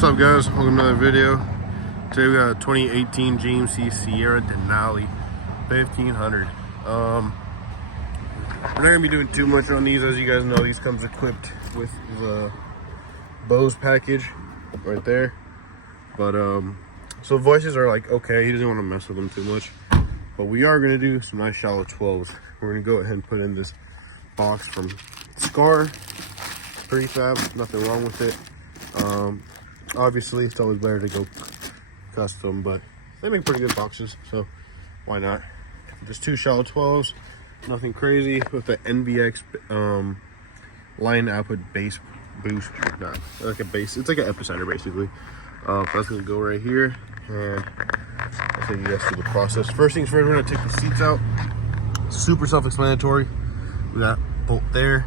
What's up, guys? Welcome to another video. Today we got a 2018 GMC Sierra Denali 1500. We're not gonna be doing too much on these. As you guys know, these comes equipped with the Bose package right there. But so voices are like okay. He doesn't want to mess with them too much. But we are gonna do some nice shallow 12s. We're gonna go ahead and put in this box from Scar prefab. Nothing wrong with it. Obviously it's always better to go custom, but they make pretty good boxes, so why not? Just two shallow 12s, nothing crazy, with the NVX line output bass boost. Not like a bass, it's like an epicenter basically. That's gonna go right here, and I'll take you guys through the process. First things first, we're gonna take the seats out. Super self-explanatory. We got bolt there,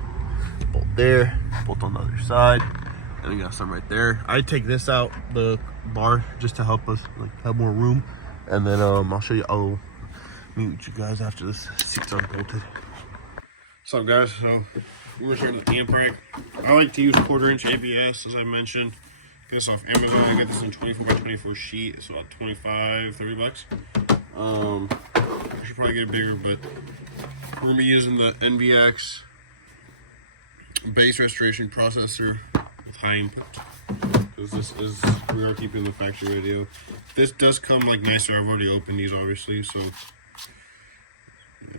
bolt on the other side. And we got some right there. I take this out, the bar, just to help us like have more room. And then I'll show you. I'll meet you guys after this seat's unbolted. What's up, guys? So we're starting with the amp rack. I like to use 1/4" ABS, as I mentioned. Get this off Amazon. I got this in 24 by 24 sheet. It's about 25, 30 bucks. I should probably get it bigger, but we're gonna be using the NVX bass restoration processor with high input, because we are keeping the factory radio. This does come like nicer. I've already opened these obviously, so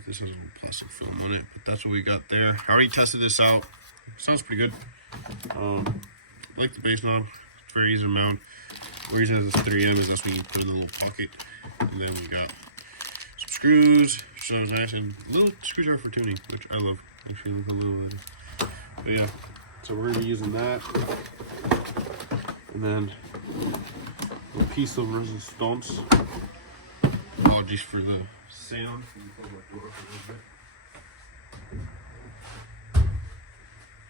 this has a little plastic film on it, but that's what we got there. I already tested this out. Sounds pretty good. I like the bass knob. It's very easy to mount. The reason it has this 3M is that's when you put in the little pocket. And then we got some screws, which sounds nice, and a little screwdriver for tuning, which I love. Actually, look a little bit. But yeah. So we're going to be using that, and then a piece of resistance. Apologies for the sound.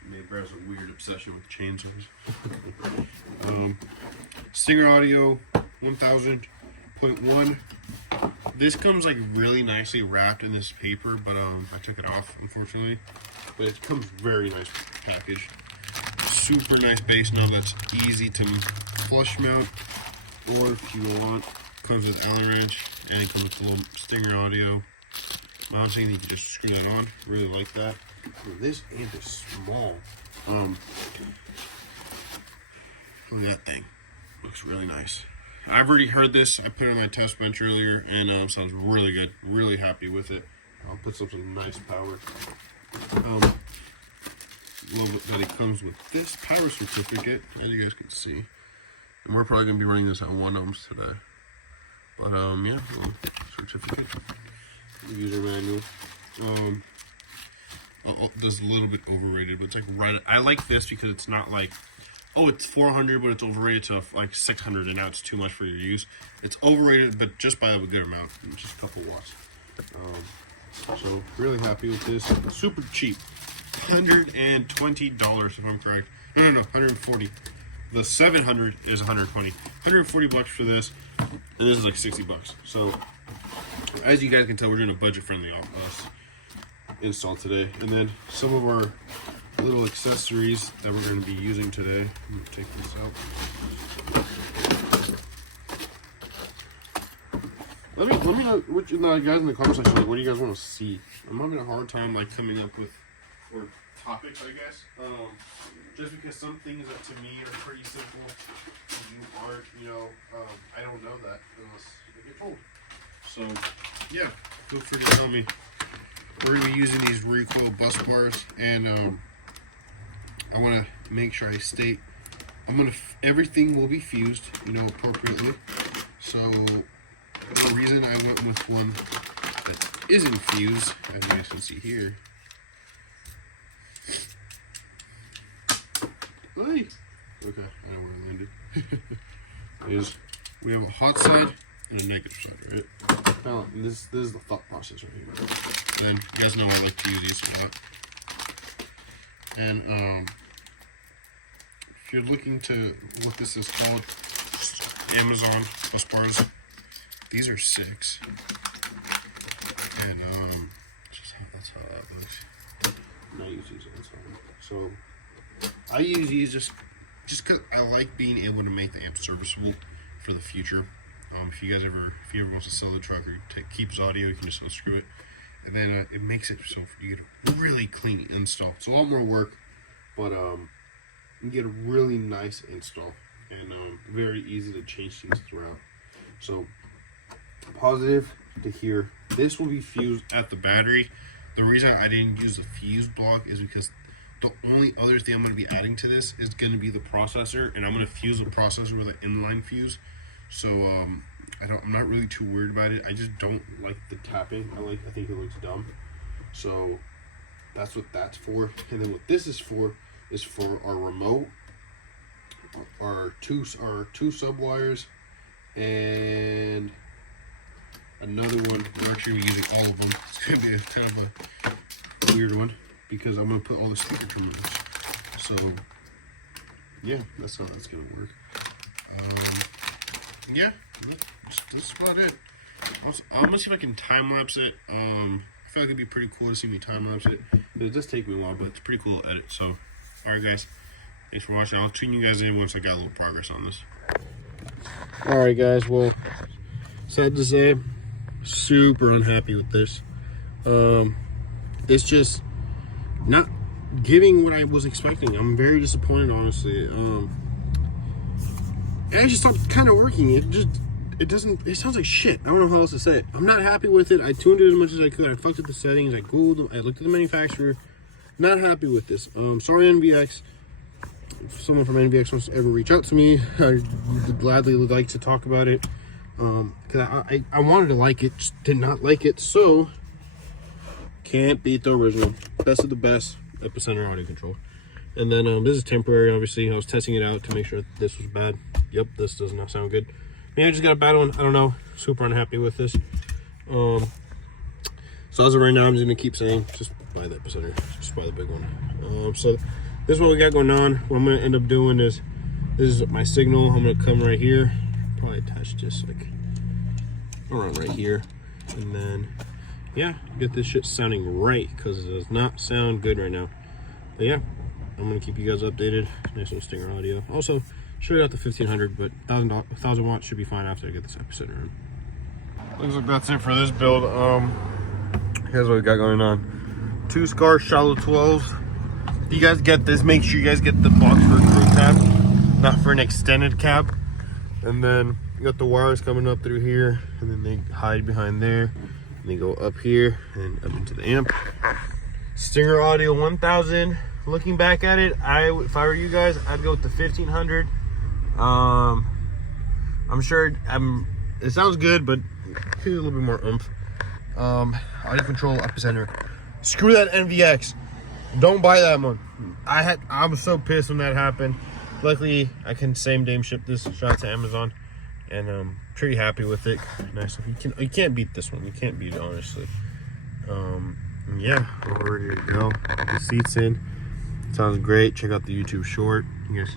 Maybe has a weird obsession with chainsaws. Stinger Audio 1000.1. This comes like really nicely wrapped in this paper, but I took it off unfortunately. But it comes very nice packaged. Super nice bass knob that's easy to flush mount, or if you want, comes with Allen wrench, and it comes with a little Stinger Audio mounting. You can just screw that on. Really like that. This amp is small. Look at that thing. Looks really nice. I've already heard this. I put it on my test bench earlier, and sounds really good. Really happy with it. I'll put some nice power. Love that it comes with this power certificate, as you guys can see, and we're probably gonna be running this at 1 ohms today. But yeah, certificate, user manual. This is a little bit overrated, but it's like right. I like this because it's not like, oh, it's 400, but it's overrated to like 600, and now it's too much for your use. It's overrated, but just by a good amount, just a couple watts. So really happy with this. Super cheap. $120 if I'm correct. No, 140. The 700 is 120. 140 bucks for this, and this is like 60 bucks. So as you guys can tell, we're doing a budget-friendly install today. And then some of our little accessories that we're going to be using today. I'm going to take this out. Let me know what you guys in the comment section. Like, what do you guys want to see? I'm having a hard time like coming up with topics, I guess. Just because some things that to me are pretty simple, you aren't. I don't know that unless I get told. So yeah, feel free to tell me. We're gonna be using these recoil bus bars, and I want to make sure I state everything will be fused, appropriately. So the reason I went with one that isn't fused, as you guys can see here. Hey. Okay, I know where I landed. We have a hot side and a negative side, right? Now, this is the thought process right here. And then you guys know I like to use these a lot. And if you're looking to what this is called, Amazon bus bars. These are 6. And that's how that looks. And I use these all the time. So I use these just just because I like being able to make the amp serviceable for the future. If you ever wants to sell the truck or keep his audio, you can just unscrew it, and then it makes it so you get a really clean install. It's a lot more work, but you get a really nice install and very easy to change things throughout. So positive to hear. This will be fused at the battery. The reason I didn't use the fuse block is because the only other thing I'm going to be adding to this is going to be the processor, and I'm going to fuse the processor with an inline fuse. So I'm not really too worried about it. I just don't like the tapping. I think it looks dumb. So that's what that's for. And then what this is for our remote, our two sub wires, and another one. We're actually using all of them. It's gonna be kind of a weird one because I'm gonna put all the speaker terminals. So yeah, that's how that's gonna work. Yeah, that's about it. I'm gonna see if I can time lapse it. I feel like it'd be pretty cool to see me time lapse it. It does take me a while, but it's pretty cool to edit. So, all right, guys, thanks for watching. I'll tune you guys in once I got a little progress on this. All right, guys. Well, sad to say, super unhappy with this. It's just not giving what I was expecting. I'm very disappointed, honestly. I just stopped kind of working. It sounds like shit. I don't know how else to say it. I'm not happy with it. I tuned it as much as I could. I fucked with the settings. I googled them. I looked at the manufacturer. Not happy with this. Sorry, NVX. If someone from NVX wants to ever reach out to me, I would gladly like to talk about it. Because I wanted to like it, just did not like it. So, can't beat the original. Best of the best. Epicenter audio control. And then this is temporary, obviously. I was testing it out to make sure that this was bad. Yep, this does not sound good. Maybe I just got a bad one. I don't know. Super unhappy with this. So as of right now, I'm just gonna keep saying, just buy the Epicenter, just buy the big one. So this is what we got going on. What I'm gonna end up doing is, this is my signal. I'm gonna come right here, probably attach just like around right here, and then yeah, get this shit sounding right, because it does not sound good right now. But yeah, I'm gonna keep you guys updated. Nice little stinger audio. Also, should have got the 1500, but 1000 watts should be fine after I get this Epicenter in. Looks like that's it for this build. Here's what we got going on. 2 Scar shallow 12s. If you guys get this, make sure you guys get the box for a crew cab, not for an extended cab. And then you got the wires coming up through here, and then they hide behind there, and they go up here and up into the amp. Stinger audio 1000. Looking back at it, if I were you guys, I'd go with the 1500. I'm sure it sounds good, but a little bit more oomph. Audio control Epicenter. Screw that NVX. Don't buy that one. I was so pissed when that happened. Luckily, I can same day ship this shot to Amazon, and pretty happy with it. Nice. You can't beat this one. You can't beat it, honestly. Yeah, we're ready to go. The seat's in. Sounds great. Check out the YouTube short. You guys